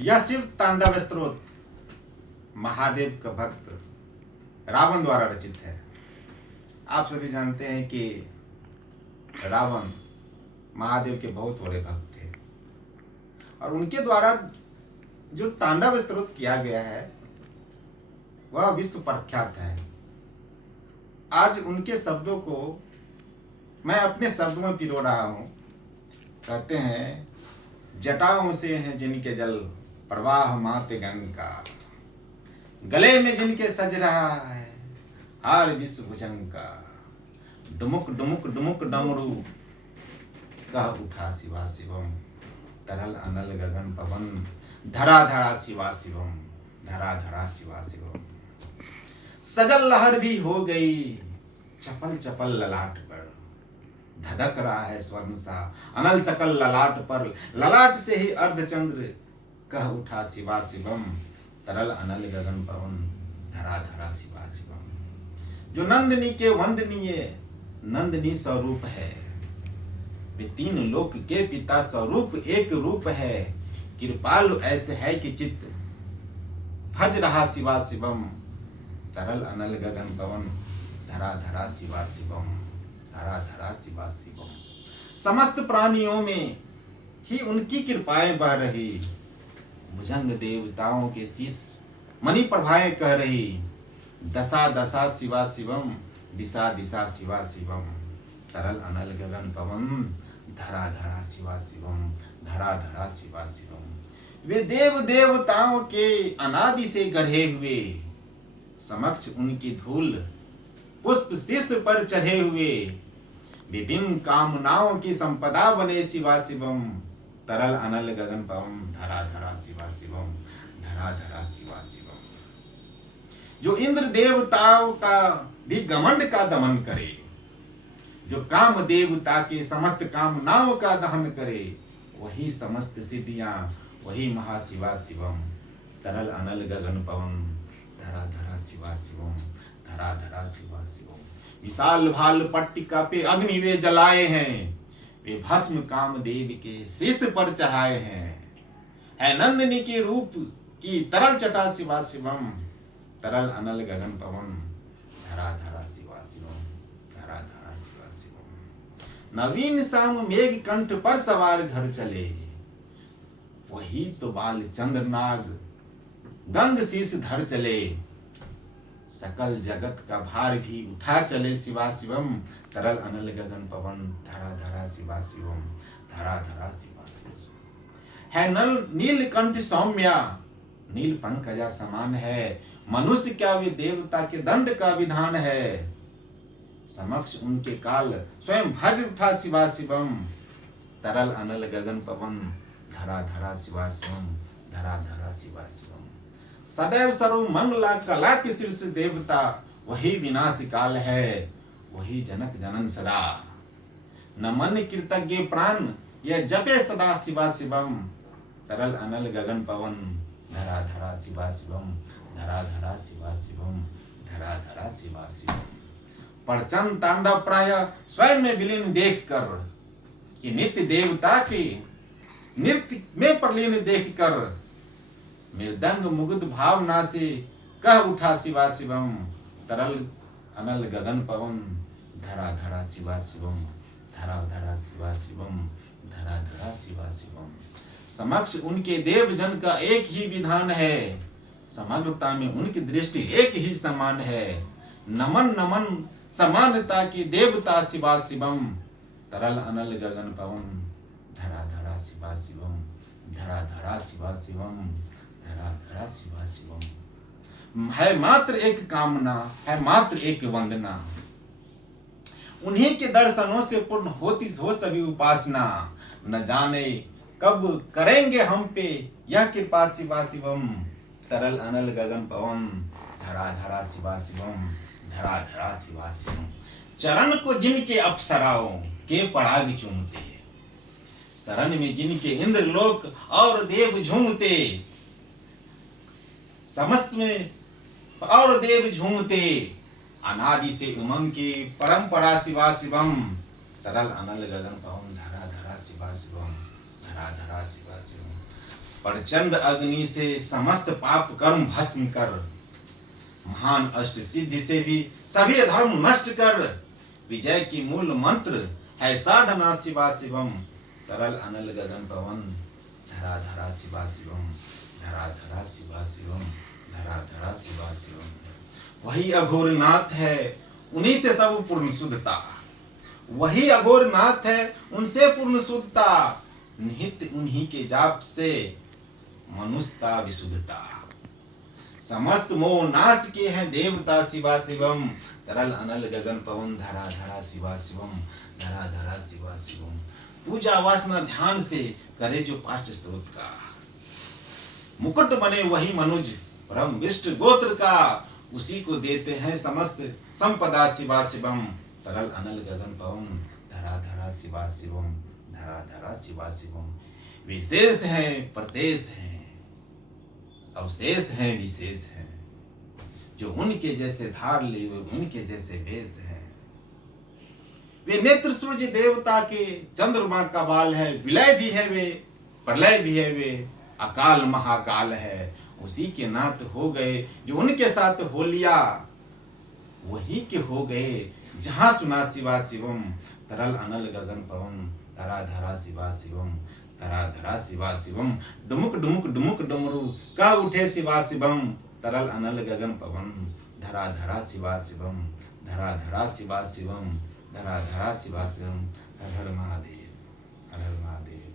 यह शिव तांडव स्तोत्र महादेव का भक्त रावण द्वारा रचित है। आप सभी जानते हैं कि रावण महादेव के बहुत बड़े भक्त थे और उनके द्वारा जो तांडव स्तोत्र किया गया है वह विश्व प्रख्यात है। आज उनके शब्दों को मैं अपने शब्दों में पिरो रहा हूं। कहते हैं, जटाओं से हैं जिनके जल प्रवाह माते गंगा, गले में जिनके सज रहा है हार विश्व भुजंग का, डुमुक डुमुक डुमुक डमरू कह उठा शिवा शिवम, तरल अनल गगन पवन धरा धरा शिवा शिवम, धरा धरा शिवा शिवम। सजल लहर भी हो गई चपल चपल ललाट पर, धधक रहा है स्वर्ण सा अनल सकल ललाट पर, ललाट से ही अर्धचंद्र कह उठा शिवा शिवम, तरल अनल गगन पवन धरा धरा शिवा शिवम। जो नंदिनी के वंदनीय नंदिनी स्वरूप है, वे तीन लोक के पिता स्वरूप एक रूप है, कृपालु ऐसे है कि चित्त भज रहा शिवा शिवम, तरल अनल गगन पवन धरा धरा शिवा शिवम, धरा धरा शिवा शिवम। समस्त प्राणियों में ही उनकी कृपाएं बह रही, भुजंग देवताओं के शीश मणि प्रभाएं कह रही, दशा दशा शिवा शिवम, दिशा दिशा शिवा शिवम, तरल अनल गगन पवन धरा धरा शिवा शिवम, धरा धरा शिवा शिवम। वे देव देवताओं के अनादि से गढ़े हुए, समक्ष उनकी धूल पुष्प शीर्ष पर चढ़े हुए, विभिन्न कामनाओं की संपदा बने शिवा शिवम, तरल अनल गगन पवन धरा धरा शिवा शिवम, धरा धरा शिवा शिवम। जो इंद्र देवताओं का भी घमंड का दमन करे, जो काम देवता के समस्त कामनाओं का दहन करे, वही समस्त सिद्धियां, वही महाशिवा शिवम, तरल अनल गगन पवन धरा धरा शिवा शिवम, धरा धरा शिवा शिवम। विशाल भाल पट्टिका पे अग्नि वे जलाए हैं, वे भस्म कामदेव के शीश पर चढ़ाए हैं, है नंदिनी के रूप की तरल जटा शिवा शिवम, तरल अनल गगन पवन धरा धरा शिवा शिवम, धरा धरा शिवा शिवम। नवीन शाम मेघ कंठ पर सवार घर चले, वही तो बाल चंद्र नाग गंग शीश धर चले, सकल जगत का भार भी उठा चले शिवा शिवम, तरल अनल गगन पवन धरा धरा शिवा शिवम, धरा धरा शिवा शिवम। है नल नीलकंठ सौम्या, नील पंकजा समान है, मनुष्य क्या वे देवता के दंड का विधान है, समक्ष उनके काल स्वयं भज उठा शिवा शिवम, तरल अनल गगन पवन धरा धरा शिवा शिवम, धरा धरा शिवा शिवम। सदैव सर्व मंगला कला के शीर्ष देवता, वही विनाश काल है, वही जनक जनन सदा, न मन कृतज्ञ प्राण यह जपे सदा शिवा शिवम, तरल अनल गगन पवन धरा धरा शिवा शिवम, धरा धरा शिवा शिवम, धरा धरा शिवा शिवम। प्रचंड तांडव प्राय स्वयं में विलीन देख कर, कि नित्य देवता के नृत्य में प्रलीन देख कर, मृदंग मुग्ध भावना से कह उठा शिवा शिवम, तरल अनल गगन पवन धरा धरा शिवा शिवम, धरा धरा शिवा शिवम, धरा धरा शिवा शिवम। समक्ष उनके देव जन का एक ही विधान है, समग्रता में उनकी दृष्टि एक ही समान है, नमन नमन समानता की देवता शिवा शिवम, तरल अनल गगन पवन धरा धरा शिवा शिवम, धरा धरा शिवा शिवम, धरा धरा शिवा शिवम। है मात्र एक कामना, है मात्र एक वंदना, उन्हीं के दर्शनों से पूर्ण होती हो सभी उपासना, न जाने कब करेंगे हम पे यह कृपा शिवा शिवम, तरल अनल गगन पवन धरा धरा शिवा शिवम, धरा धरा शिवा शिवम। चरण को जिनके अप्सराओं के पराग चूमते, शरण में जिनके इंद्र लोक और देव झूमते, समस्त में और देव झूमते, अनादि से उमंग की परंपरा शिवा शिवम, तरल अनल गगन पवन धरा धरा शिवा शिवम, धरा धरा शिवा शिवम। प्रचंड अग्नि से समस्त पाप कर्म भस्म कर, महान अष्ट सिद्धि से भी सभी धर्म नष्ट कर, विजय की मूल मंत्र है साधना शिवा शिवम, तरल अनल गगन पवन, धरा धरा शिवा शिवम, धरा धरा शिवा शिवम, धरा धरा शिवा शिवम। वही अघोरनाथ है, उन्हीं से सब पूर्ण शुद्धता, वही अघोरनाथ है, उनसे पूर्ण शुद्धता, निहित उन्हीं के जाप से मनुष्यता विशुद्धता। समस्त मोह नाश के हैं देवता शिवा शिवम, तरल अनल गगन पवन, धरा धरा शिवा शिवम, धरा धरा शिवा शिवम। पूजा वासना ध्यान से करे जो पाठ स्तोत्र का, मुकुट बने वही मनुज परम विष्ट गोत्र का, उसी को देते हैं समस्त संपदा शिवा शिवम, तरल अनल गगन पवन, धरा धरा शिवा शिवम, धरा धरा शिवा शिवम। विशेष हैं प्रशेष हैं, अवशेष हैं विशेष हैं, जो उनके जैसे धार ले हुए उनके जैसे वेश है। वे नेत्र सूर्य देवता के चंद्रमा का बाल है, विलय भी है वे, प्रलय भी है वे, अकाल महाकाल है, उसी के नाथ हो गए जो उनके साथ हो लिया, वही के हो गए जहां सुना शिवा शिवम, तरल अनल गगन पवन, धरा धरा शिवा शिवम, धरा धरा शिवा शिवम। डुमुक डुमुक डुमुक डुमरू का उठे शिवा शिवम, तरल अनल गगन पवन, धरा धरा शिवा शिवम, धरा धरा शिवा शिवम, धरा धरा शिवा शिवम। हर हर महादेव, हर हर महादेव।